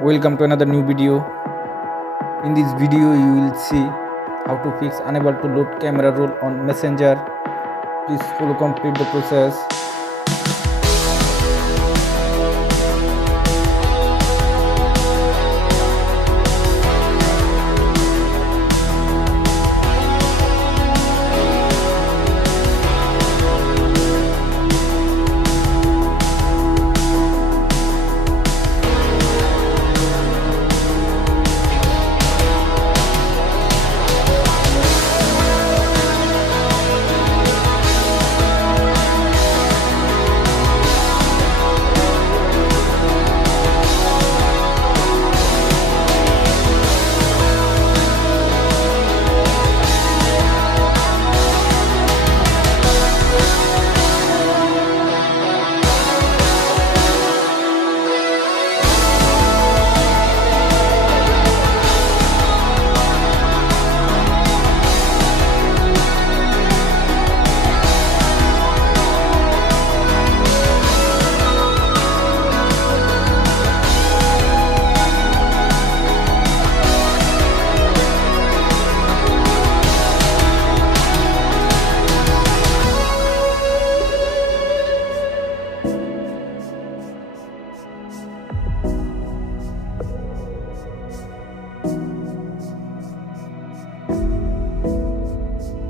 Welcome to another new video. In this video you will see how to fix unable to load camera roll on Messenger. Please follow complete the process.